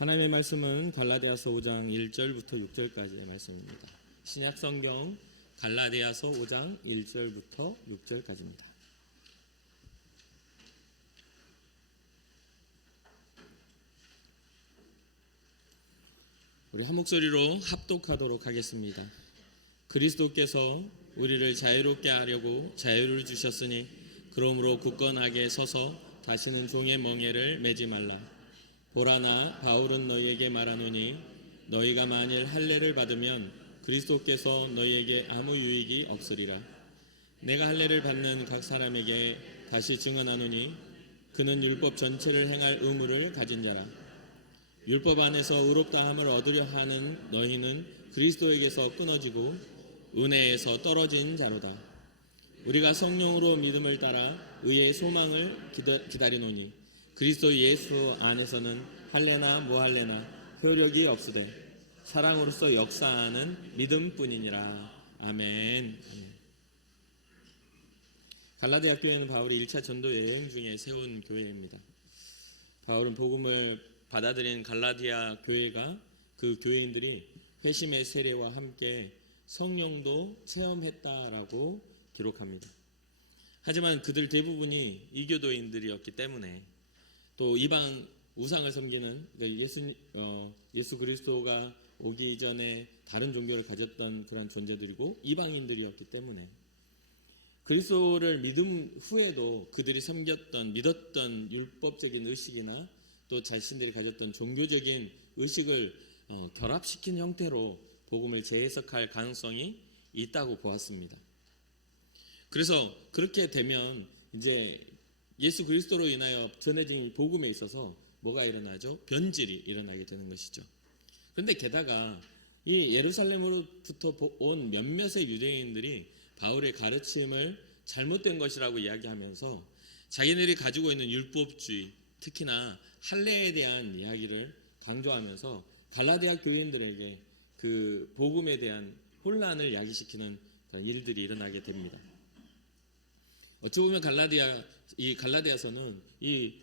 하나님의 말씀은 갈라디아서 5장 1절부터 6절까지의 말씀입니다. 신약 성경 갈라디아서 5장 1절부터 6절까지입니다. 우리 한 목소리로 합독하도록 하겠습니다. 그리스도께서 우리를 자유롭게 하려고 자유를 주셨으니 그러므로 굳건하게 서서 다시는 종의 멍에를 매지 말라. 보라, 나 바울은 너희에게 말하노니 너희가 만일 할례를 받으면 그리스도께서 너희에게 아무 유익이 없으리라. 내가 할례를 받는 각 사람에게 다시 증언하노니 그는 율법 전체를 행할 의무를 가진 자라. 율법 안에서 의롭다함을 얻으려 하는 너희는 그리스도에게서 끊어지고 은혜에서 떨어진 자로다. 우리가 성령으로 믿음을 따라 의의 소망을 기다리노니 그리스도 예수 안에서는 할례나 무할례나 효력이 없으되 사랑으로서 역사하는 믿음뿐이니라. 아멘. 갈라디아 교회는 바울이 1차 전도 여행 중에 세운 교회입니다. 바울은 복음을 받아들인 갈라디아 교회가 그 교인들이 회심의 세례와 함께 성령도 체험했다라고 기록합니다. 하지만 그들 대부분이 이교도인들이었기 때문에 또 이방 우상을 섬기는 예수 그리스도가 오기 전에 다른 종교를 가졌던 그런 존재들이고 이방인들이었기 때문에 그리스도를 믿음 후에도 그들이 믿었던 율법적인 의식이나 또 자신들이 가졌던 종교적인 의식을 결합시킨 형태로 복음을 재해석할 가능성이 있다고 보았습니다. 그래서 그렇게 되면 이제 예수 그리스도로 인하여 전해진 이 복음에 있어서 뭐가 일어나죠? 변질이 일어나게 되는 것이죠. 그런데 게다가 이 예루살렘으로부터 온 몇몇의 유대인들이 바울의 가르침을 잘못된 것이라고 이야기하면서 자기들이 가지고 있는 율법주의, 특히나 할례에 대한 이야기를 강조하면서 갈라디아 교인들에게 그 복음에 대한 혼란을 야기시키는 그런 일들이 일어나게 됩니다. 어찌 보면 갈라디아서는 이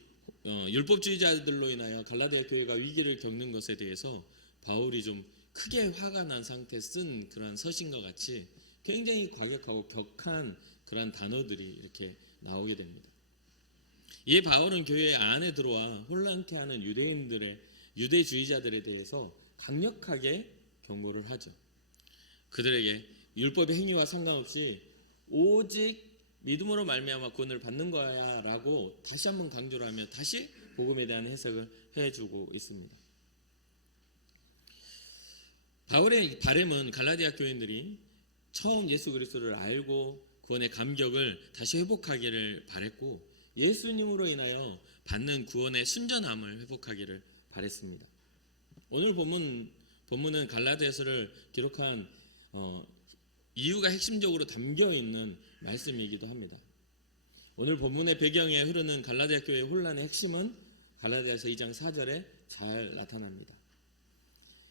율법주의자들로 인하여 갈라디아 교회가 위기를 겪는 것에 대해서 바울이 좀 크게 화가 난 상태에 쓴 그런 서신과 같이 굉장히 과격하고 격한 그런 단어들이 이렇게 나오게 됩니다. 이에 바울은 교회 안에 들어와 혼란케 하는 유대주의자들에 대해서 강력하게 경고를 하죠. 그들에게 율법의 행위와 상관없이 오직 믿음으로 말미암아 구원을 받는 거야 라고 다시 한번 강조를 하며 다시 복음에 대한 해석을 해주고 있습니다. 바울의 바람은 갈라디아 교인들이 처음 예수 그리스도를 알고 구원의 감격을 다시 회복하기를 바랬고 예수님으로 인하여 받는 구원의 순전함을 회복하기를 바랬습니다. 오늘 본문은 갈라디아서를 기록한 이유가 핵심적으로 담겨있는 말씀이기도 합니다. 오늘 본문의 배경에 흐르는 갈라디아 교회의 혼란의 핵심은 갈라디아서 2장 4절에 잘 나타납니다.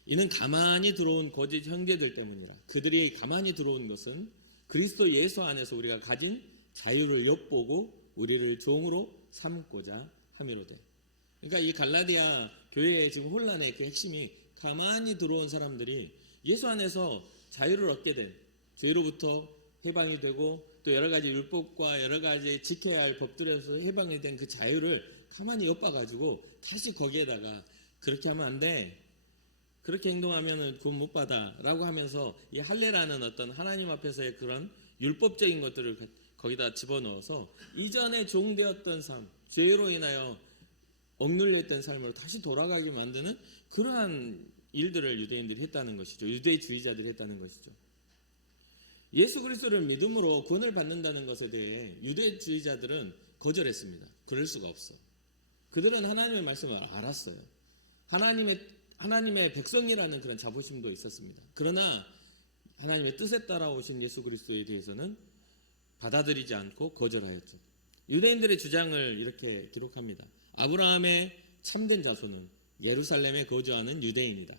이는 가만히 들어온 거짓 형제들 때문이라. 그들이 가만히 들어온 것은 그리스도 예수 안에서 우리가 가진 자유를 엿보고 우리를 종으로 삼고자 함이로되. 그러니까 이 갈라디아 교회의 지금 혼란의 그 핵심이 가만히 들어온 사람들이 예수 안에서 자유를 얻게 된, 죄로부터 해방이 되고 또 여러 가지 율법과 여러 가지 지켜야 할 법들에서 해방이 된 그 자유를 가만히 엿봐가지고 다시 거기에다가 그렇게 하면 안 돼, 그렇게 행동하면 구원 못 받아 라고 하면서 이 할례라는 어떤 하나님 앞에서의 그런 율법적인 것들을 거기다 집어넣어서 이전에 종되었던 삶, 죄로 인하여 억눌려 있던 삶으로 다시 돌아가게 만드는 그러한 일들을 유대인들이 했다는 것이죠. 유대주의자들이 했다는 것이죠. 예수 그리스도를 믿음으로 구원을 받는다는 것에 대해 유대주의자들은 거절했습니다. 그럴 수가 없어. 그들은 하나님의 말씀을 알았어요. 하나님의 백성이라는 그런 자부심도 있었습니다. 그러나 하나님의 뜻에 따라오신 예수 그리스도에 대해서는 받아들이지 않고 거절하였죠. 유대인들의 주장을 이렇게 기록합니다. 아브라함의 참된 자손은 예루살렘에 거주하는 유대인이다.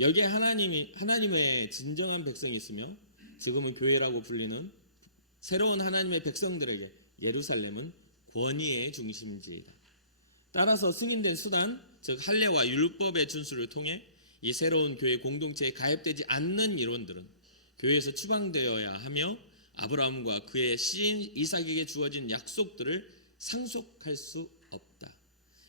여기에 하나님의 진정한 백성이 있으며 지금은 교회라고 불리는 새로운 하나님의 백성들에게 예루살렘은 권위의 중심지이다. 따라서 승인된 수단, 즉 할례와 율법의 준수를 통해 이 새로운 교회 공동체에 가입되지 않는 이론들은 교회에서 추방되어야 하며 아브라함과 그의 씨인 이삭에게 주어진 약속들을 상속할 수 없다.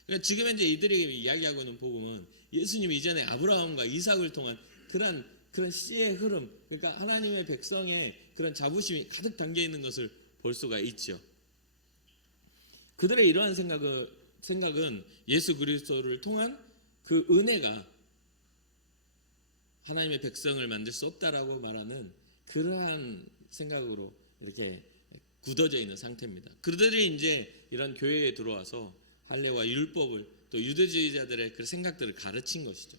그러니까 지금 현재 이들에게 이야기하고 있는 복음은 예수님이 이전에 아브라함과 이삭을 통한 그런 씨의 흐름, 그러니까 하나님의 백성의 그런 자부심이 가득 담겨 있는 것을 볼 수가 있죠. 그들의 이러한 생각은 예수 그리스도를 통한 그 은혜가 하나님의 백성을 만들 수 없다라고 말하는 그러한 생각으로 이렇게 굳어져 있는 상태입니다. 그들이 이제 이런 교회에 들어와서 할례와 율법을 또 유대주의자들의 그 생각들을 가르친 것이죠.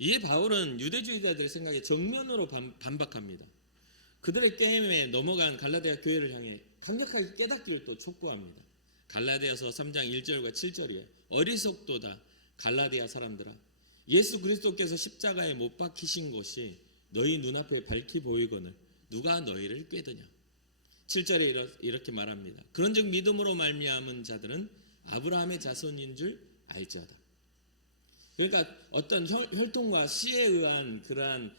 이에 바울은 유대주의자들의 생각에 정면으로 반박합니다. 그들의 게임에 넘어간 갈라디아 교회를 향해 강력하게 깨닫기를 또 촉구합니다. 갈라디아서 3장 1절과 7절이에요. 어리석도다 갈라디아 사람들아, 예수 그리스도께서 십자가에 못 박히신 것이 너희 눈앞에 밝히 보이거늘 누가 너희를 꾀드냐. 7절에 이렇게 말합니다. 그런즉 믿음으로 말미암은 자들은 아브라함의 자손인 줄 알지어다. 그러니까 어떤 혈통과 씨에 의한 그러한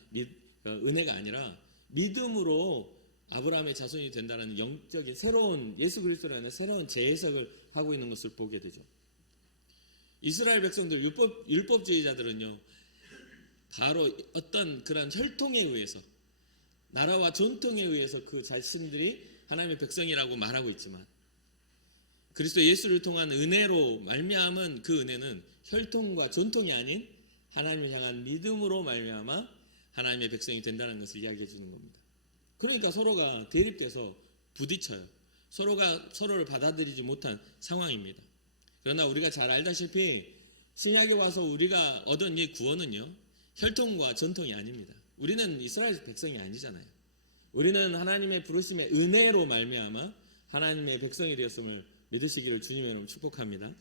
은혜가 아니라 믿음으로 아브라함의 자손이 된다는 영적인 새로운 예수 그리스도라는 새로운 재해석을 하고 있는 것을 보게 되죠. 이스라엘 백성들 율법주의자들은요, 바로 어떤 그런 혈통에 의해서 나라와 전통에 의해서 그 자신들이 하나님의 백성이라고 말하고 있지만 그리스도 예수를 통한 은혜로 말미암은 그 은혜는 혈통과 전통이 아닌 하나님을 향한 믿음으로 말미암아 하나님의 백성이 된다는 것을 이야기해 주는 겁니다. 그러니까 서로가 대립돼서 부딪혀요. 서로가 서로를 받아들이지 못한 상황입니다. 그러나 우리가 잘 알다시피 신약에 와서 우리가 얻은 이 구원은요, 혈통과 전통이 아닙니다. 우리는 이스라엘 백성이 아니잖아요. 우리는 하나님의 부르심의 은혜로 말미암아 하나님의 백성이 되었음을 믿으시기를 주님의 이름으로 축복합니다.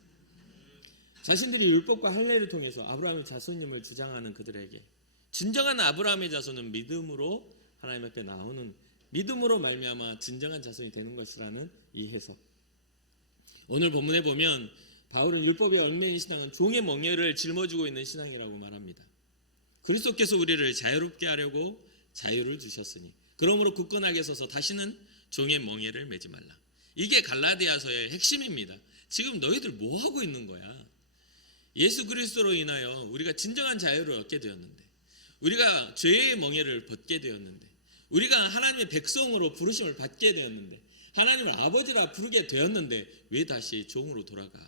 자신들이 율법과 할례를 통해서 아브라함의 자손임을 주장하는 그들에게 진정한 아브라함의 자손은 믿음으로 하나님 앞에 나오는 믿음으로 말미암아 진정한 자손이 되는 것이라는 이 해석. 오늘 본문에 보면 바울은 율법에 얽매인 신앙은 종의 멍에를 짊어지고 있는 신앙이라고 말합니다. 그리스도께서 우리를 자유롭게 하려고 자유를 주셨으니 그러므로 굳건하게 서서 다시는 종의 멍에를 매지 말라. 이게 갈라디아서의 핵심입니다. 지금 너희들 뭐 하고 있는 거야? 예수 그리스도로 인하여 우리가 진정한 자유를 얻게 되었는데, 우리가 죄의 멍에를 벗게 되었는데, 우리가 하나님의 백성으로 부르심을 받게 되었는데, 하나님을 아버지라 부르게 되었는데 왜 다시 종으로 돌아가?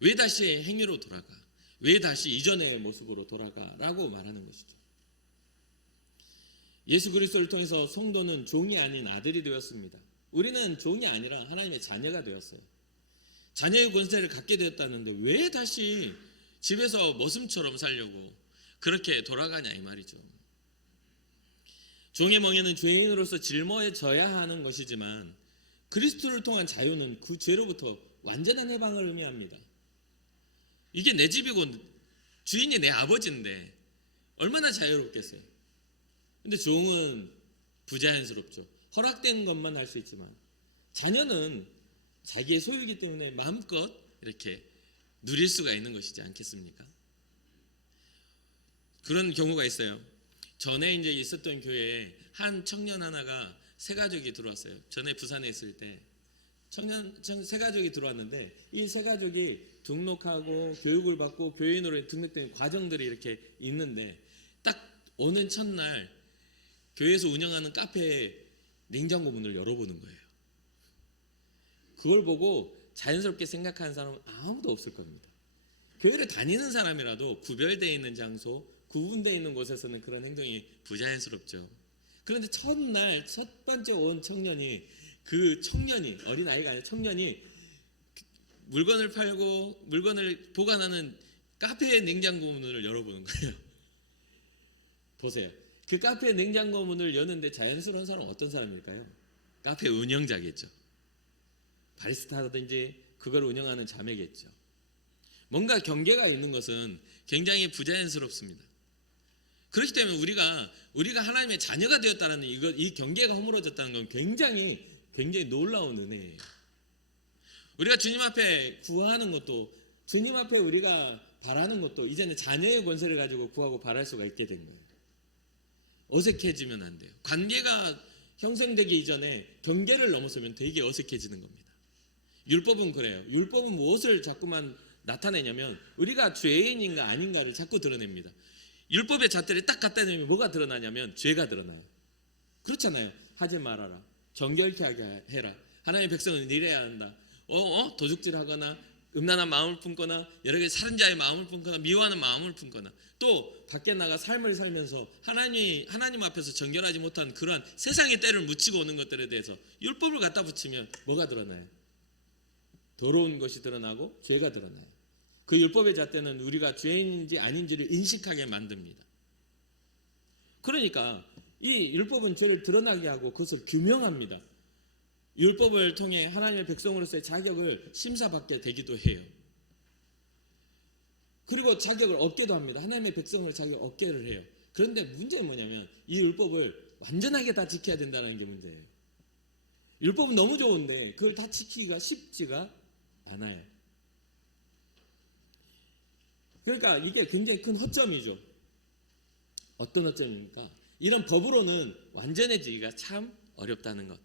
왜 다시 행위로 돌아가? 왜 다시 이전의 모습으로 돌아가라고 말하는 것이죠. 예수 그리스도를 통해서 성도는 종이 아닌 아들이 되었습니다. 우리는 종이 아니라 하나님의 자녀가 되었어요. 자녀의 권세를 갖게 되었다는데 왜 다시 집에서 머슴처럼 살려고 그렇게 돌아가냐 이 말이죠. 종의 멍에는 죄인으로서 짊어져야 하는 것이지만 그리스도를 통한 자유는 그 죄로부터 완전한 해방을 의미합니다. 이게 내 집이고 주인이 내 아버지인데 얼마나 자유롭겠어요. 근데 종은 부자연스럽죠. 허락된 것만 할 수 있지만 자녀는 자기의 소유이기 때문에 마음껏 이렇게 누릴 수가 있는 것이지 않겠습니까? 그런 경우가 있어요. 전에 이제 있었던 교회에 한 청년 하나가 세 가족이 들어왔어요. 전에 부산에 있을 때 세 가족이 들어왔는데 이 세 가족이 등록하고 교육을 받고 교인으로 등록된 과정들이 이렇게 있는데 딱 오는 첫날 교회에서 운영하는 카페에 냉장고 문을 열어보는 거예요. 그걸 보고 자연스럽게 생각하는 사람은 아무도 없을 겁니다. 교회를 다니는 사람이라도 구별되어 있는 장소, 구분되어 있는 곳에서는 그런 행동이 부자연스럽죠. 그런데 첫날 첫 번째 온 청년이 어린아이가 아니라 청년이 물건을 팔고 물건을 보관하는 카페의 냉장고 문을 열어보는 거예요. 보세요. 그 카페의 냉장고 문을 여는데 자연스러운 사람은 어떤 사람일까요? 카페 운영자겠죠. 바리스타라든지 그걸 운영하는 자매겠죠. 뭔가 경계가 있는 것은 굉장히 부자연스럽습니다. 그렇기 때문에 우리가 하나님의 자녀가 되었다는 이 경계가 허물어졌다는 건 굉장히 놀라운 은혜예요. 우리가 주님 앞에 구하는 것도 주님 앞에 우리가 바라는 것도 이제는 자녀의 권세를 가지고 구하고 바랄 수가 있게 된 거예요. 어색해지면 안 돼요. 관계가 형성되기 이전에 경계를 넘어서면 되게 어색해지는 겁니다. 율법은 그래요. 율법은 무엇을 자꾸만 나타내냐면 우리가 죄인인가 아닌가를 자꾸 드러냅니다. 율법의 잣대를 딱 갖다 대면 뭐가 드러나냐면 죄가 드러나요. 그렇잖아요. 하지 말아라. 정결케 하게 해라. 하나님의 백성은 이래야 한다. 도둑질하거나 음란한 마음을 품거나 여러 가지 살인자의 마음을 품거나 미워하는 마음을 품거나 또 밖에 나가 삶을 살면서 하나님 앞에서 정결하지 못한 그러한 세상의 때를 묻히고 오는 것들에 대해서 율법을 갖다 붙이면 뭐가 드러나요? 더러운 것이 드러나고 죄가 드러나요. 그 율법의 잣대는 우리가 죄인인지 아닌지를 인식하게 만듭니다. 그러니까 이 율법은 죄를 드러나게 하고 그것을 규명합니다. 율법을 통해 하나님의 백성으로서의 자격을 심사받게 되기도 해요. 그리고 자격을 얻기도 합니다. 하나님의 백성을 자격 얻게를 해요. 그런데 문제는 뭐냐면 이 율법을 완전하게 다 지켜야 된다는 게 문제예요. 율법은 너무 좋은데 그걸 다 지키기가 쉽지가 않아요. 그러니까 이게 굉장히 큰 허점이죠. 어떤 허점입니까? 이런 법으로는 완전해지기가 참 어렵다는 것.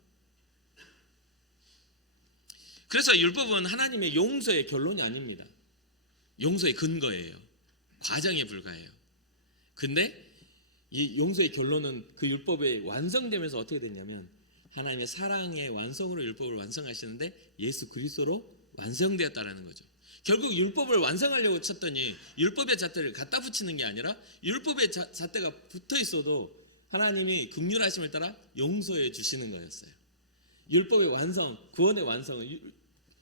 그래서 율법은 하나님의 용서의 결론이 아닙니다. 용서의 근거예요. 과정에 불과해요. 근데 이 용서의 결론은 그 율법의 완성되면서 어떻게 됐냐면 하나님의 사랑의 완성으로 율법을 완성하시는데 예수 그리스도로 완성되었다라는 거죠. 결국 율법을 완성하려고 쳤더니 율법의 잣대를 갖다 붙이는 게 아니라 율법의 잣대가 붙어 있어도 하나님이 긍휼하심을 따라 용서해 주시는 거였어요. 율법의 완성, 구원의 완성은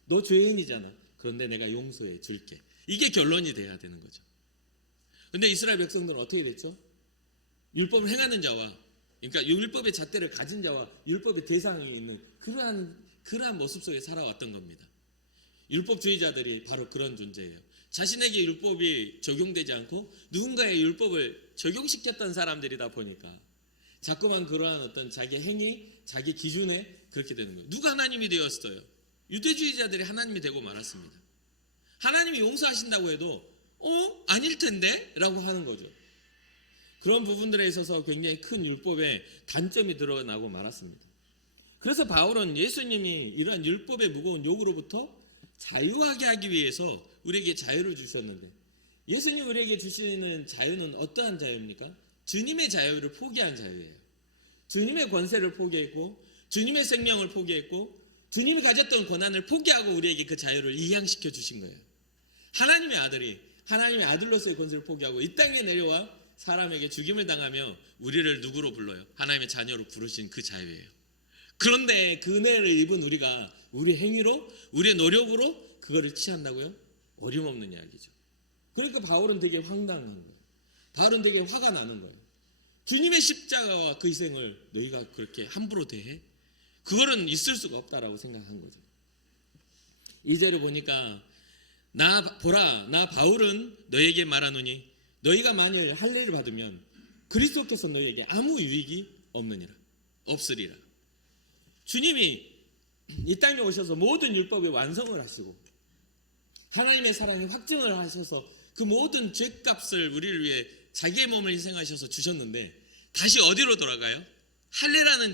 너 죄인이잖아. 그런데 내가 용서해 줄게. 이게 결론이 돼야 되는 거죠. 그런데 이스라엘 백성들은 어떻게 됐죠? 율법을 행하는 자와 그러니까 율법의 잣대를 가진 자와 율법의 대상이 있는 그러한 모습 속에 살아왔던 겁니다. 율법주의자들이 바로 그런 존재예요. 자신에게 율법이 적용되지 않고 누군가의 율법을 적용시켰던 사람들이다 보니까 자꾸만 그러한 어떤 자기 행위, 자기 기준에 그렇게 되는 거예요. 누가 하나님이 되었어요? 유대주의자들이 하나님이 되고 말았습니다. 하나님이 용서하신다고 해도 아닐 텐데? 라고 하는 거죠. 그런 부분들에 있어서 굉장히 큰 율법의 단점이 드러나고 말았습니다. 그래서 바울은 예수님이 이러한 율법의 무거운 요구로부터 자유하게 하기 위해서 우리에게 자유를 주셨는데 예수님 우리에게 주시는 자유는 어떠한 자유입니까? 주님의 자유를 포기한 자유예요. 주님의 권세를 포기했고 주님의 생명을 포기했고 주님이 가졌던 권한을 포기하고 우리에게 그 자유를 이양시켜 주신 거예요. 하나님의 아들이 하나님의 아들로서의 권세를 포기하고 이 땅에 내려와 사람에게 죽임을 당하며 우리를 누구로 불러요? 하나님의 자녀로 부르신 그 자유예요. 그런데 그 은혜를 입은 우리가 우리 행위로 우리의 노력으로 그거를 취한다고요? 어림없는 이야기죠. 그러니까 바울은 되게 황당한 거예요. 바울은 되게 화가 나는 거예요. 주님의 십자가와 그 희생을 너희가 그렇게 함부로 대해? 그거는 있을 수가 없다라고 생각한 거죠. 2절을 보니까 나 바울은 너희에게 말하노니 너희가 만일 할례를 받으면 그리스도께서 너희에게 아무 유익이 없으리라. 주님이 이 땅에 오셔서 모든 율법의 완성을 하시고 하나님의 사랑의 확증을 하셔서 그 모든 죄값을 우리를 위해 자기의 몸을 희생하셔서 주셨는데 다시 어디로 돌아가요? 할례라는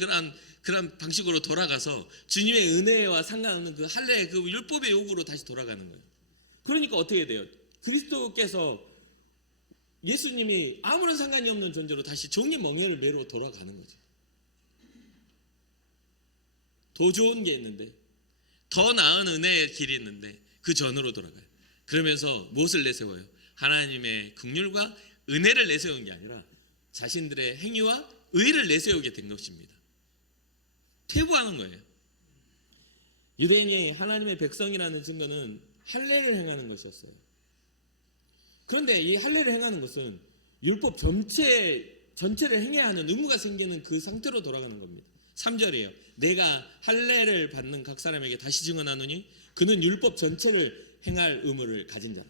그런 방식으로 돌아가서 주님의 은혜와 상관없는 그 할례의 그 율법의 요구로 다시 돌아가는 거예요. 그러니까 어떻게 돼요? 그리스도께서 예수님이 아무런 상관이 없는 존재로 다시 종의 멍에를 매러 돌아가는 거죠. 더 좋은 게 있는데 더 나은 은혜의 길이 있는데 그 전으로 돌아가요. 그러면서 무엇을 내세워요? 하나님의 긍휼과 은혜를 내세운 게 아니라 자신들의 행위와 의를 내세우게 된 것입니다. 퇴보하는 거예요. 유대인이 하나님의 백성이라는 증거는 할례를 행하는 것이었어요. 그런데 이 할례를 행하는 것은 율법 전체를 행해야 하는 의무가 생기는 그 상태로 돌아가는 겁니다. 3절이에요. 내가 할례를 받는 각 사람에게 다시 증언하노니 그는 율법 전체를 행할 의무를 가진 자라.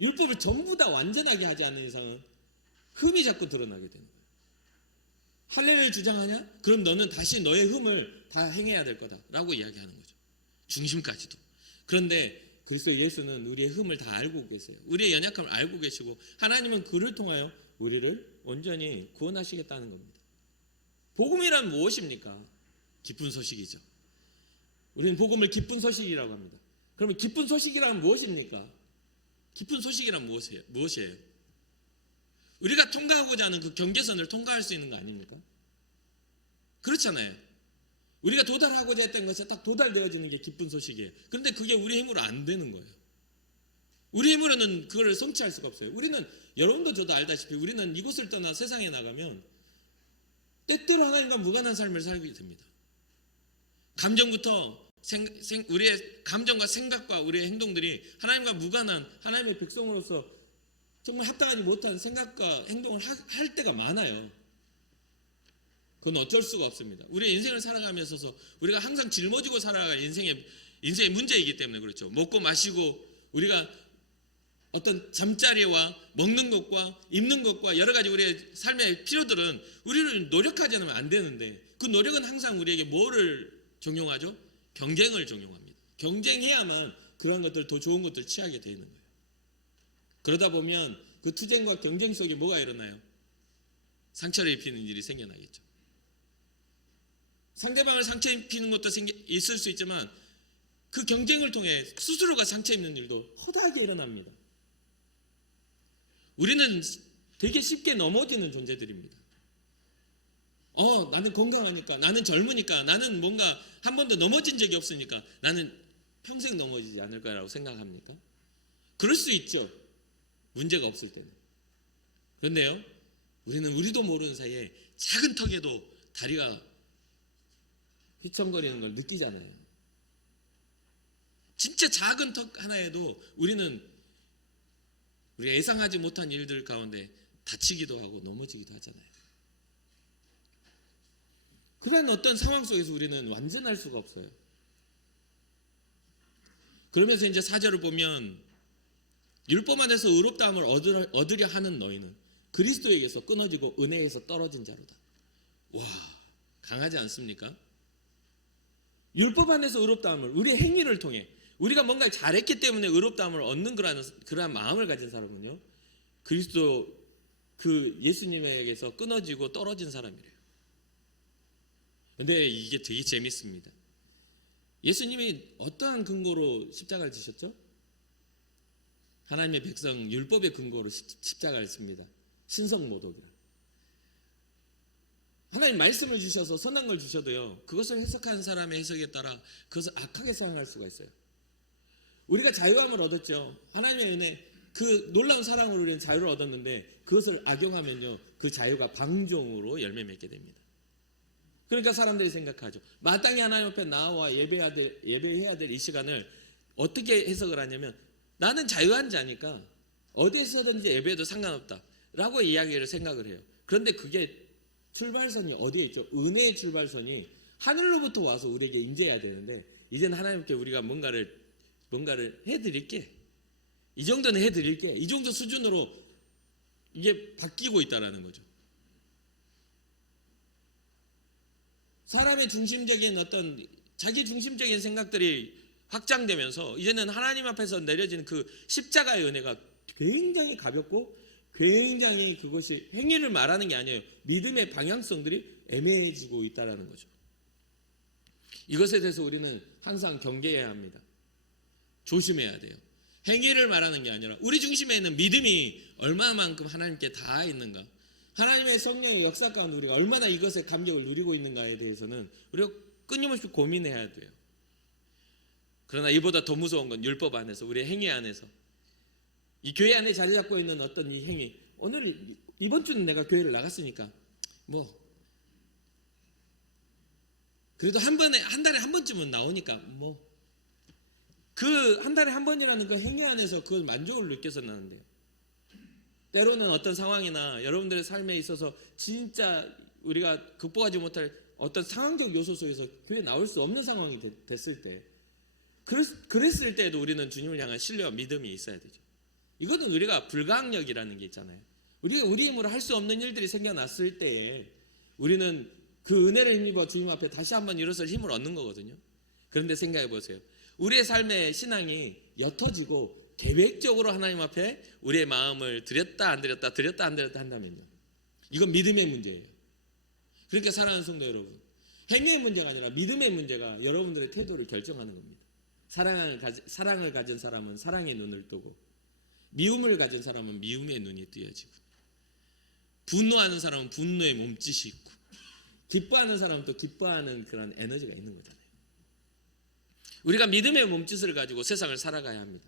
율법을 전부 다 완전하게 하지 않는 이상은 흠이 자꾸 드러나게 되는 거예요. 할례를 주장하냐? 그럼 너는 다시 너의 흠을 다 행해야 될 거다라고 이야기하는 거죠. 중심까지도. 그런데 그리스도 예수는 우리의 흠을 다 알고 계세요. 우리의 연약함을 알고 계시고 하나님은 그를 통하여 우리를 온전히 구원하시겠다는 겁니다. 복음이란 무엇입니까? 기쁜 소식이죠. 우리는 복음을 기쁜 소식이라고 합니다. 그러면 기쁜 소식이란 무엇입니까? 기쁜 소식이란 무엇이에요? 우리가 통과하고자 하는 그 경계선을 통과할 수 있는 거 아닙니까? 그렇잖아요. 우리가 도달하고자 했던 것에 딱 도달되어지는 게 기쁜 소식이에요. 그런데 그게 우리 힘으로 안 되는 거예요. 우리 힘으로는 그걸 성취할 수가 없어요. 우리는 여러분도 저도 알다시피 우리는 이곳을 떠나 세상에 나가면 때때로 하나님과 무관한 삶을 살게 됩니다. 감정부터 우리의 감정과 생각과 우리의 행동들이 하나님과 무관한 하나님의 백성으로서 정말 합당하지 못한 생각과 행동을 할 때가 많아요. 그건 어쩔 수가 없습니다. 우리의 인생을 살아가면서 있어서 우리가 항상 짊어지고 살아갈 인생의 문제이기 때문에 그렇죠. 먹고 마시고 우리가 어떤 잠자리와 먹는 것과 입는 것과 여러 가지 우리의 삶의 필요들은 우리를 노력하지 않으면 안 되는데 그 노력은 항상 우리에게 뭐를 적용하죠? 경쟁을 적용합니다. 경쟁해야만 그런 것들 더 좋은 것들을 취하게 되는 거예요. 그러다 보면 그 투쟁과 경쟁 속에 뭐가 일어나요? 상처를 입히는 일이 생겨나겠죠. 상대방을 상처 입히는 것도 있을 수 있지만 그 경쟁을 통해 스스로가 상처 입는 일도 허다하게 일어납니다. 우리는 되게 쉽게 넘어지는 존재들입니다. 나는 건강하니까, 나는 젊으니까, 나는 뭔가 한 번도 넘어진 적이 없으니까 나는 평생 넘어지지 않을 거라고 생각합니까? 그럴 수 있죠. 문제가 없을 때는. 그런데요, 우리는 우리도 모르는 사이에 작은 턱에도 다리가 휘청거리는 걸 느끼잖아요. 진짜 작은 턱 하나에도 우리가 예상하지 못한 일들 가운데 다치기도 하고 넘어지기도 하잖아요. 그런 어떤 상황 속에서 우리는 완전할 수가 없어요. 그러면서 이제 4절을 보면 율법 안에서 의롭다함을 얻으려 하는 너희는 그리스도에게서 끊어지고 은혜에서 떨어진 자로다. 와, 강하지 않습니까? 율법 안에서 의롭다함을 우리의 행위를 통해 우리가 뭔가 잘했기 때문에 의롭다함을 얻는 그러한 마음을 가진 사람은요, 그리스도 그 예수님에게서 끊어지고 떨어진 사람이래요. 근데 이게 되게 재밌습니다. 예수님이 어떠한 근거로 십자가를 지셨죠? 하나님의 백성 율법의 근거로 십자가를 씁니다. 신성모독이라. 하나님 말씀을 주셔서 선한 걸 주셔도요, 그것을 해석하는 사람의 해석에 따라 그것을 악하게 사용할 수가 있어요. 우리가 자유함을 얻었죠. 하나님의 은혜, 그 놀라운 사랑으로 우리는 자유를 얻었는데 그것을 악용하면요, 그 자유가 방종으로 열매 맺게 됩니다. 그러니까 사람들이 생각하죠. 마땅히 하나님 앞에 나와 예배해야 될 이 시간을 어떻게 해석을 하냐면, 나는 자유한 자니까 어디에서든지 예배해도 상관없다 라고 이야기를 생각을 해요. 그런데 그게 출발선이 어디에 있죠? 은혜의 출발선이 하늘로부터 와서 우리에게 임재해야 되는데, 이제는 하나님께 우리가 뭔가를 해드릴게, 이 정도는 해드릴게, 이 정도 수준으로 이게 바뀌고 있다라는 거죠. 사람의 중심적인 어떤 자기 중심적인 생각들이 확장되면서 이제는 하나님 앞에서 내려지는 그 십자가의 은혜가 굉장히 가볍고, 굉장히 그것이 행위를 말하는 게 아니에요. 믿음의 방향성들이 애매해지고 있다라는 거죠. 이것에 대해서 우리는 항상 경계해야 합니다. 조심해야 돼요. 행위를 말하는 게 아니라 우리 중심에 있는 믿음이 얼마만큼 하나님께 닿아 있는가, 하나님의 성령의 역사 가운데 우리가 얼마나 이것의 감격을 누리고 있는가에 대해서는 우리가 끊임없이 고민해야 돼요. 그러나 이보다 더 무서운 건 율법 안에서, 우리의 행위 안에서, 이 교회 안에 자리 잡고 있는 어떤 이 행위, 오늘 이번 주는 내가 교회를 나갔으니까 그래도 한 달에 한 번쯤은 나오니까 그 한 달에 한 번이라는 그 행위 안에서 그 만족을 느껴서 나는데, 때로는 어떤 상황이나 여러분들의 삶에 있어서 진짜 우리가 극복하지 못할 어떤 상황적 요소 속에서 교회에 나올 수 없는 상황이 됐을 때, 그랬을 때에도 우리는 주님을 향한 신뢰와 믿음이 있어야 되죠. 이거는 우리가 불가항력이라는 게 있잖아요. 우리가 우리 힘으로 할 수 없는 일들이 생겨났을 때에 우리는 그 은혜를 힘입어 주님 앞에 다시 한번 일어설 힘을 얻는 거거든요. 그런데 생각해 보세요. 우리의 삶의 신앙이 옅어지고 계획적으로 하나님 앞에 우리의 마음을 드렸다 안 드렸다 한다면요, 이건 믿음의 문제예요. 그러니까 사랑하는 성도 여러분, 행위의 문제가 아니라 믿음의 문제가 여러분들의 태도를 결정하는 겁니다. 사랑을 가진 사람은 사랑의 눈을 뜨고, 미움을 가진 사람은 미움의 눈이 뜨여지고, 분노하는 사람은 분노의 몸짓이 있고, 기뻐하는 사람은 또 기뻐하는 그런 에너지가 있는 거잖아요. 우리가 믿음의 몸짓을 가지고 세상을 살아가야 합니다.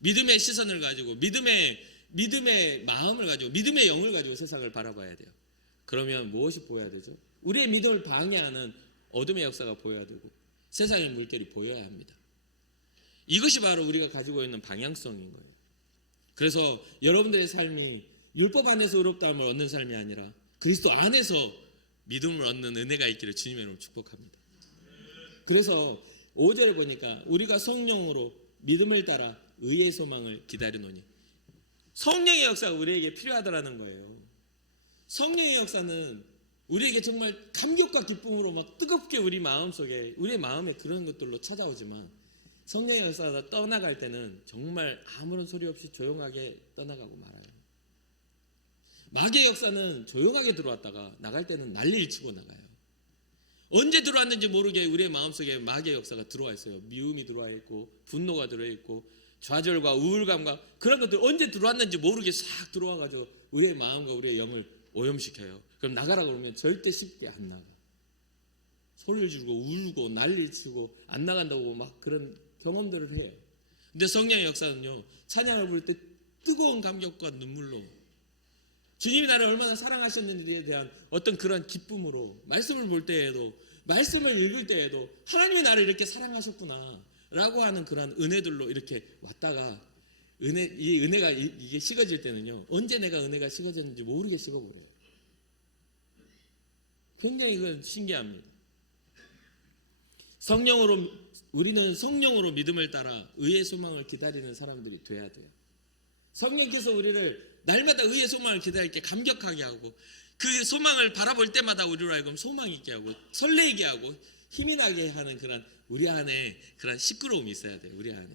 믿음의 시선을 가지고, 믿음의 마음을 가지고, 믿음의 영을 가지고 세상을 바라봐야 돼요. 그러면 무엇이 보여야 되죠? 우리의 믿음을 방해하는 어둠의 역사가 보여야 되고, 세상의 물결이 보여야 합니다. 이것이 바로 우리가 가지고 있는 방향성인 거예요. 그래서 여러분들의 삶이 율법 안에서 의롭다함을 얻는 삶이 아니라 그리스도 안에서 믿음을 얻는 은혜가 있기를 주님의 이름으로 축복합니다. 그래서 5절에 보니까 우리가 성령으로 믿음을 따라 의의 소망을 기다리노니, 성령의 역사가 우리에게 필요하다라는 거예요. 성령의 역사는 우리에게 정말 감격과 기쁨으로 막 뜨겁게 우리 마음속에, 우리의 마음에 그런 것들로 찾아오지만, 성령의 역사가 떠나갈 때는 정말 아무런 소리 없이 조용하게 떠나가고 말아요. 마귀의 역사는 조용하게 들어왔다가 나갈 때는 난리를 치고 나가요. 언제 들어왔는지 모르게 우리의 마음속에 마귀의 역사가 들어와 있어요. 미움이 들어와 있고, 분노가 들어와 있고, 좌절과 우울감과 그런 것들 언제 들어왔는지 모르게 싹 들어와가지고 우리의 마음과 우리의 영을 오염시켜요. 그럼 나가라고 그러면 절대 쉽게 안 나가. 소리를 지르고 울고 난리를 치고 안 나간다고 막 그런 경험들을 해요. 근데 성령의 역사는요, 찬양을 부를 때 뜨거운 감격과 눈물로, 주님이 나를 얼마나 사랑하셨는지에 대한 어떤 그런 기쁨으로, 말씀을 볼 때에도, 말씀을 읽을 때에도 하나님이 나를 이렇게 사랑하셨구나 라고 하는 그런 은혜들로 이렇게 왔다가, 이 은혜가 이게 식어질 때는요, 언제 내가 은혜가 식어졌는지 모르게 식어버려요. 굉장히 그건 신기합니다. 우리는 성령으로 믿음을 따라 의의 소망을 기다리는 사람들이 돼야 돼요. 성령께서 우리를 날마다 의의 소망을 기다리게 감격하게 하고, 그 소망을 바라볼 때마다 우리로 하여금 소망 있게 하고, 설레게 하고, 힘이 나게 하는 그런 우리 안에 그런 시끄러움이 있어야 돼요. 우리 안에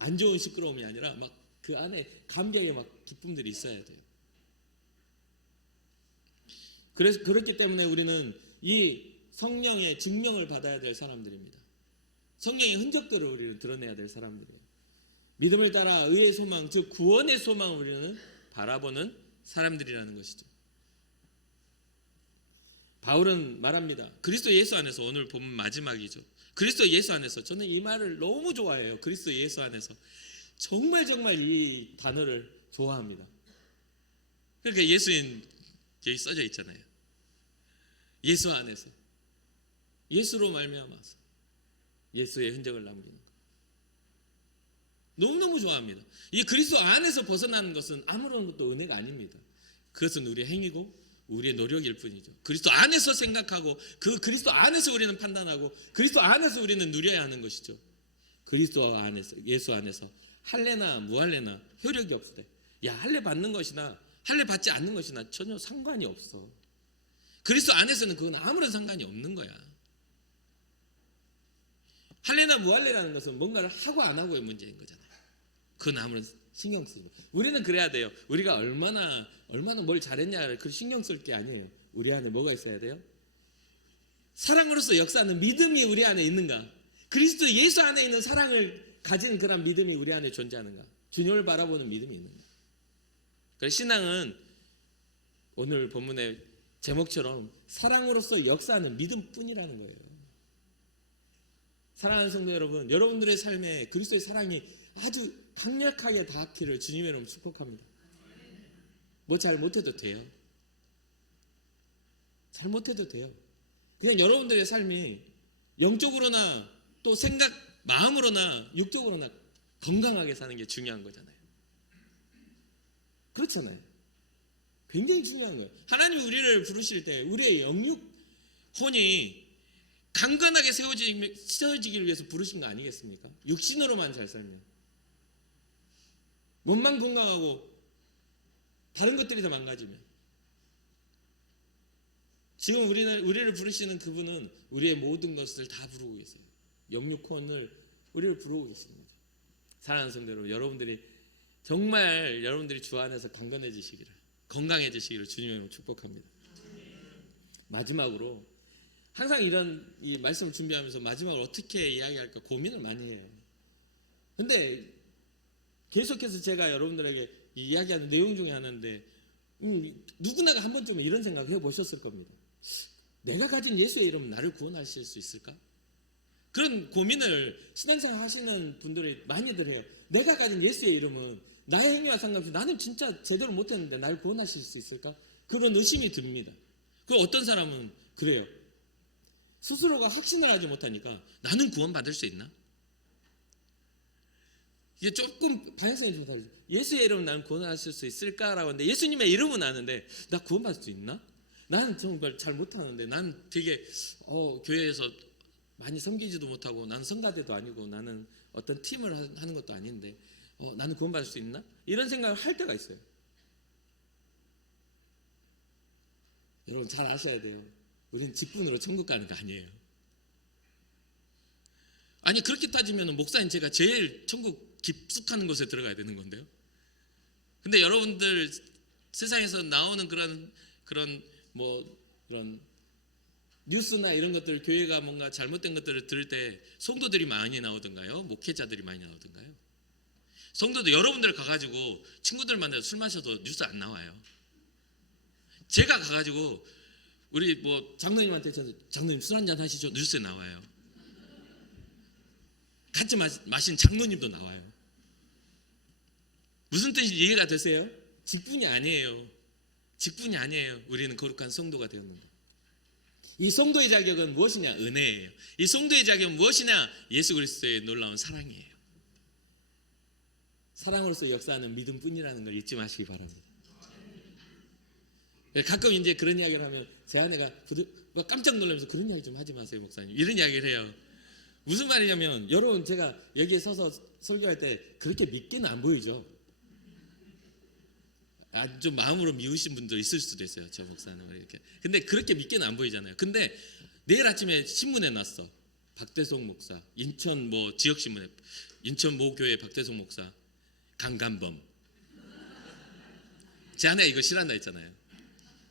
안 좋은 시끄러움이 아니라 막 그 안에 감격의 막 기쁨들이 있어야 돼요. 그래서 그렇기 때문에 우리는 이 성령의 증명을 받아야 될 사람들입니다. 성령의 흔적들을 우리는 드러내야 될 사람들이에요. 믿음을 따라 의의 소망, 즉 구원의 소망을 우리는 바라보는 사람들이라는 것이죠. 바울은 말합니다. 그리스도 예수 안에서, 오늘 보면 마지막이죠. 그리스도 예수 안에서, 저는 이 말을 너무 좋아해요. 그리스도 예수 안에서. 정말 이 단어를 좋아합니다. 그러니까 예수인 여기 써져 있잖아요. 예수 안에서, 예수로 말미암아서 예수의 흔적을 남기는 것. 너무너무 좋아합니다. 이 그리스도 안에서 벗어나는 것은 아무런 것도 은혜가 아닙니다. 그것은 우리의 행위고 우리의 노력일 뿐이죠. 그리스도 안에서 생각하고, 그 그리스도 안에서 우리는 판단하고, 그리스도 안에서 우리는 누려야 하는 것이죠. 그리스도 안에서, 예수 안에서 할례나 무할례나 효력이 없을 때, 야, 할례 받는 것이나 할례 받지 않는 것이나 전혀 상관이 없어. 그리스도 안에서는 그건 아무런 상관이 없는 거야. 할례나 무할례라는 것은 뭔가를 하고 안 하고의 문제인 거잖아요. 그건 아무런 신경 쓰지. 우리는 그래야 돼요. 우리가 얼마나 뭘 잘했냐를 그 신경 쓸 게 아니에요. 우리 안에 뭐가 있어야 돼요? 사랑으로서 역사하는 믿음이 우리 안에 있는가? 그리스도 예수 안에 있는 사랑을 가진 그런 믿음이 우리 안에 존재하는가? 주님을 바라보는 믿음이 있는가? 그래서 신앙은 오늘 본문의 제목처럼 사랑으로서 역사하는 믿음뿐이라는 거예요. 사랑하는 성도 여러분, 여러분들의 삶에 그리스도의 사랑이 아주 강력하게 닿기를 주님의 이름으로 축복합니다. 뭐 잘 못해도 돼요. 잘 못해도 돼요. 그냥 여러분들의 삶이 영적으로나 또 마음으로나 육적으로나 건강하게 사는 게 중요한 거잖아요. 그렇잖아요. 굉장히 중요한 거예요. 하나님이 우리를 부르실 때 우리의 혼이 강건하게 세워지기를 위해서 부르신 거 아니겠습니까? 육신으로만 잘 살면, 몸만 건강하고 다른 것들이 다 망가지면. 지금 우리를 부르시는 그분은 우리의 모든 것을 다 부르고 계세요. 영육혼을 우리를 부르고 계십니다. 사랑하는 성도 여러분, 여러분들이 정말 여러분들이 주 안에서 강건해지시기를, 건강해지시기를 주님의 축복합니다. 마지막으로 항상 이런 이 말씀 준비하면서 마지막으로 어떻게 이야기할까 고민을 많이 해요. 근데 계속해서 제가 여러분들에게 이야기하는 내용 중에 하나인데 누구나가 한 번쯤 이런 생각 해보셨을 겁니다. 내가 가진 예수의 이름은 나를 구원하실 수 있을까? 그런 고민을 신앙생활 하시는 분들이 많이들 해요. 내가 가진 예수의 이름은 나의 행위와 상관없이 나는 진짜 제대로 못했는데 나를 구원하실 수 있을까? 그런 의심이 듭니다. 그 어떤 사람은 그래요. 스스로가 확신을 하지 못하니까 나는 구원받을 수 있나? 이게 조금 방향성이 좀 다르죠. 예수의 이름은 나는 구원하실 수 있을까라고 하는데 예수님의 이름은 아는데 나 구원받을 수 있나? 나는 정말 잘 못하는데 나는 되게 교회에서 많이 섬기지도 못하고 나는 성가대도 아니고 나는 어떤 팀을 하는 것도 아닌데 나는 구원받을 수 있나? 이런 생각을 할 때가 있어요. 여러분 잘 아셔야 돼요. 우리는 직분으로 천국 가는 거 아니에요. 아니 그렇게 따지면 목사님 제가 제일 천국 깊숙한 곳에 들어가야 되는 건데요. 근데 여러분들 세상에서 나오는 그런 뉴스나 이런 것들, 교회가 뭔가 잘못된 것들을 들을 때 성도들이 많이 나오던가요? 목회자들이 많이 나오던가요? 성도들 여러분들 가가지고 친구들 만나서 술 마셔도 뉴스 안 나와요. 제가 가가지고 우리 장로님한테 장로님 술 한잔 하시죠? 뉴스에 나와요. 같이 마신 장로님도 나와요. 무슨 뜻인지 이해가 되세요? 직분이 아니에요. 직분이 아니에요. 우리는 거룩한 성도가 되었는데. 이 성도의 자격은 무엇이냐? 은혜예요. 이 성도의 자격은 무엇이냐? 예수 그리스도의 놀라운 사랑이에요. 사랑으로서 역사하는 믿음뿐이라는 걸 잊지 마시기 바랍니다. 가끔 이제 그런 이야기를 하면 제 아내가 깜짝 놀라면서 그런 이야기 좀 하지 마세요 목사님 이런 이야기를 해요. 무슨 말이냐면 여러분 제가 여기에 서서 설교할 때 그렇게 믿기는 안 보이죠. 아주 마음으로 미우신 분들 있을 수도 있어요. 저 목사는 이렇게. 근데 그렇게 믿기는 안 보이잖아요. 근데 내일 아침에 신문에 났어. 박대성 목사 인천 지역신문에 인천 모교회 박대성 목사 강간범. 제 아내가 이거 싫어한다 했잖아요.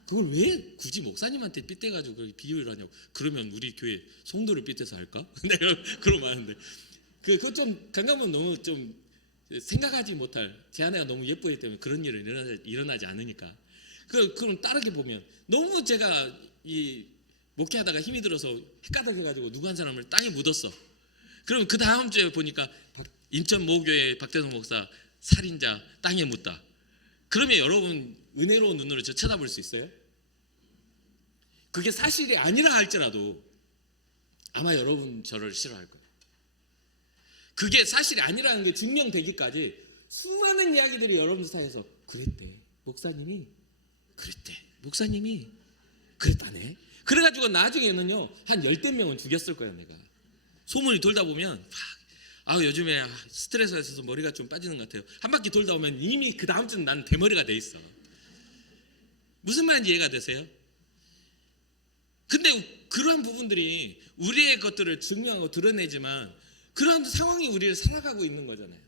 그걸 왜 굳이 목사님한테 삐떼가지고 그렇게 비유를 하냐고. 그러면 우리 교회 성도를 삐떼서 할까? 내가 그런 말하는데 그거 좀 강간범 너무 좀 생각하지 못할 제 아내가 너무 예쁘기 때문에 그런 일은 일어나지 않으니까 그럼 다르게 보면 너무 제가 이 목회하다가 힘이 들어서 헷가닥해가지고 누구 한 사람을 땅에 묻었어. 그럼 그 다음 주에 보니까 인천 모교회 박대성 목사 살인자 땅에 묻다. 그러면 여러분 은혜로운 눈으로 저 쳐다볼 수 있어요? 그게 사실이 아니라 할지라도 아마 여러분 저를 싫어할 거예요. 그게 사실이 아니라는 게 증명되기까지 수많은 이야기들이 여러분 사이에서 그랬대. 목사님이 그랬대. 목사님이 그랬다네. 그래가지고 나중에는요 한 10대 명은 죽였을 거예요. 내가 소문이 돌다 보면 요즘에 스트레스가 있어서 머리가 좀 빠지는 것 같아요. 한 바퀴 돌다 보면 이미 그 다음 주는 난 대머리가 돼 있어. 무슨 말인지 이해가 되세요? 근데 그러한 부분들이 우리의 것들을 증명하고 드러내지만 그런 상황이 우리를 살아가고 있는 거잖아요.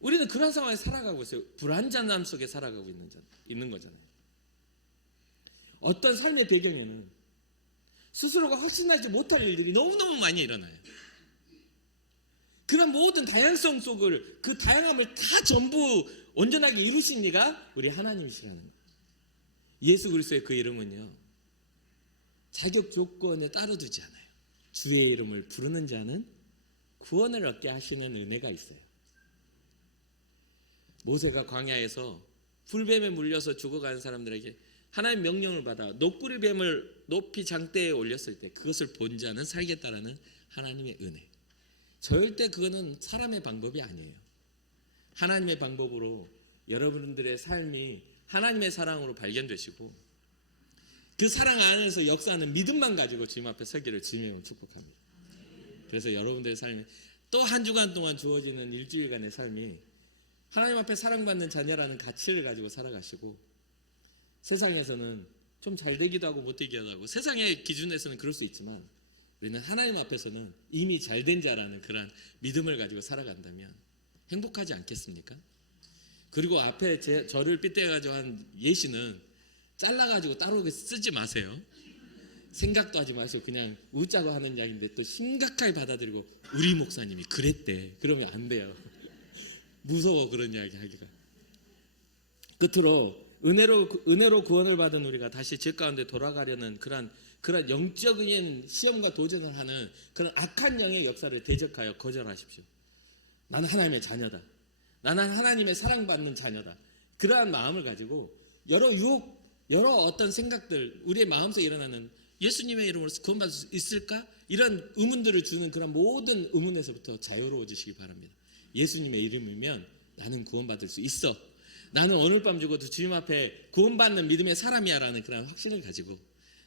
우리는 그런 상황에 살아가고 있어요. 불안전함 속에 살아가고 있는 거잖아요. 어떤 삶의 배경에는 스스로가 확신하지 못할 일들이 너무너무 많이 일어나요. 그런 모든 다양성 속을 그 다양함을 다 전부 온전하게 이루신 이가 우리 하나님이시라는 거예요. 예수 그리스도의 그 이름은요 자격 조건에 따로 두지 않아요. 주의 이름을 부르는 자는 구원을 얻게 하시는 은혜가 있어요. 모세가 광야에서 풀뱀에 물려서 죽어가는 사람들에게 하나님의 명령을 받아 노꾸리 뱀을 높이 장대에 올렸을 때 그것을 본 자는 살겠다라는 하나님의 은혜. 절대 그거는 사람의 방법이 아니에요. 하나님의 방법으로 여러분들의 삶이 하나님의 사랑으로 발견되시고 그 사랑 안에서 역사하는 믿음만 가지고 주님 앞에 서기를 주님을 축복합니다. 그래서 여러분들의 삶이 또 한 주간 동안 주어지는 일주일간의 삶이 하나님 앞에 사랑받는 자녀라는 가치를 가지고 살아가시고 세상에서는 좀 잘 되기도 하고 못 되기도 하고 세상의 기준에서는 그럴 수 있지만 우리는 하나님 앞에서는 이미 잘된 자라는 그런 믿음을 가지고 살아간다면 행복하지 않겠습니까? 그리고 앞에 저를 빗대가지고 한 예시는 잘라가지고 따로 쓰지 마세요. 생각도 하지 마시고 그냥 웃자고 하는 이야기인데 또 심각하게 받아들이고 우리 목사님이 그랬대. 그러면 안 돼요. 무서워 그런 이야기 하기가. 끝으로 은혜로 구원을 받은 우리가 다시 죄 가운데 돌아가려는 그런 영적인 시험과 도전을 하는 그런 악한 영의 역사를 대적하여 거절하십시오. 나는 하나님의 자녀다. 나는 하나님의 사랑받는 자녀다. 그러한 마음을 가지고 여러 유혹, 여러 어떤 생각들, 우리의 마음속에 일어나는 예수님의 이름으로 구원받을 수 있을까? 이런 의문들을 주는 그런 모든 의문에서부터 자유로워지시기 바랍니다. 예수님의 이름이면 나는 구원받을 수 있어. 나는 오늘 밤 죽어도 주님 앞에 구원받는 믿음의 사람이야 라는 그런 확신을 가지고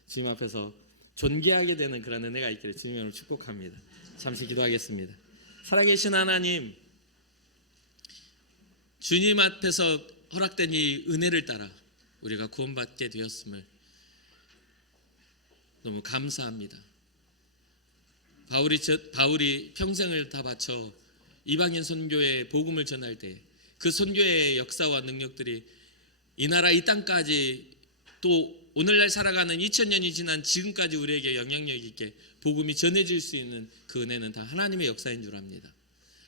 주님 앞에서 존귀하게 되는 그런 은혜가 있기를 주님을 축복합니다. 잠시 기도하겠습니다. 살아계신 하나님, 주님 앞에서 허락된 이 은혜를 따라 우리가 구원받게 되었음을 너무 감사합니다. 바울이 평생을 다 바쳐 이방인 선교에 복음을 전할 때 그 선교의 역사와 능력들이 이 나라 이 땅까지 또 오늘날 살아가는 2000년이 지난 지금까지 우리에게 영향력 있게 복음이 전해질 수 있는 그 은혜는 다 하나님의 역사인 줄 압니다.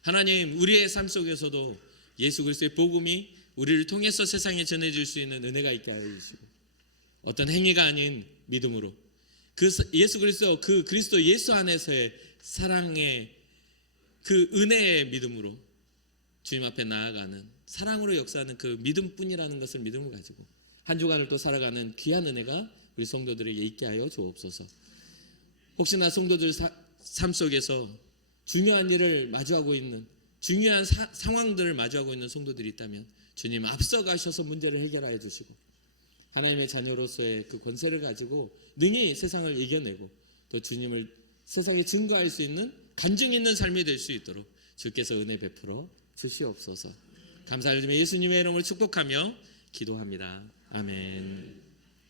하나님, 우리의 삶 속에서도 예수 그리스도의 복음이 우리를 통해서 세상에 전해질 수 있는 은혜가 있게 하여 주시고 어떤 행위가 아닌 믿음으로 그 예수 그리스도 그 그리스도 예수 안에서의 사랑의 그 은혜의 믿음으로 주님 앞에 나아가는 사랑으로 역사하는 그 믿음뿐이라는 것을 믿음을 가지고 한 주간을 또 살아가는 귀한 은혜가 우리 성도들에게 있게 하여 주옵소서. 혹시나 성도들 삶 속에서 중요한 일을 마주하고 있는 중요한 상황들을 마주하고 있는 성도들이 있다면 주님 앞서가셔서 문제를 해결하여 주시고 하나님의 자녀로서의 그 권세를 가지고 능히 세상을 이겨내고 또 주님을 세상에 증거할 수 있는 간증 있는 삶이 될 수 있도록 주께서 은혜 베풀어 주시옵소서. 감사드리며 예수님의 이름으로 축복하며 기도합니다. 아멘.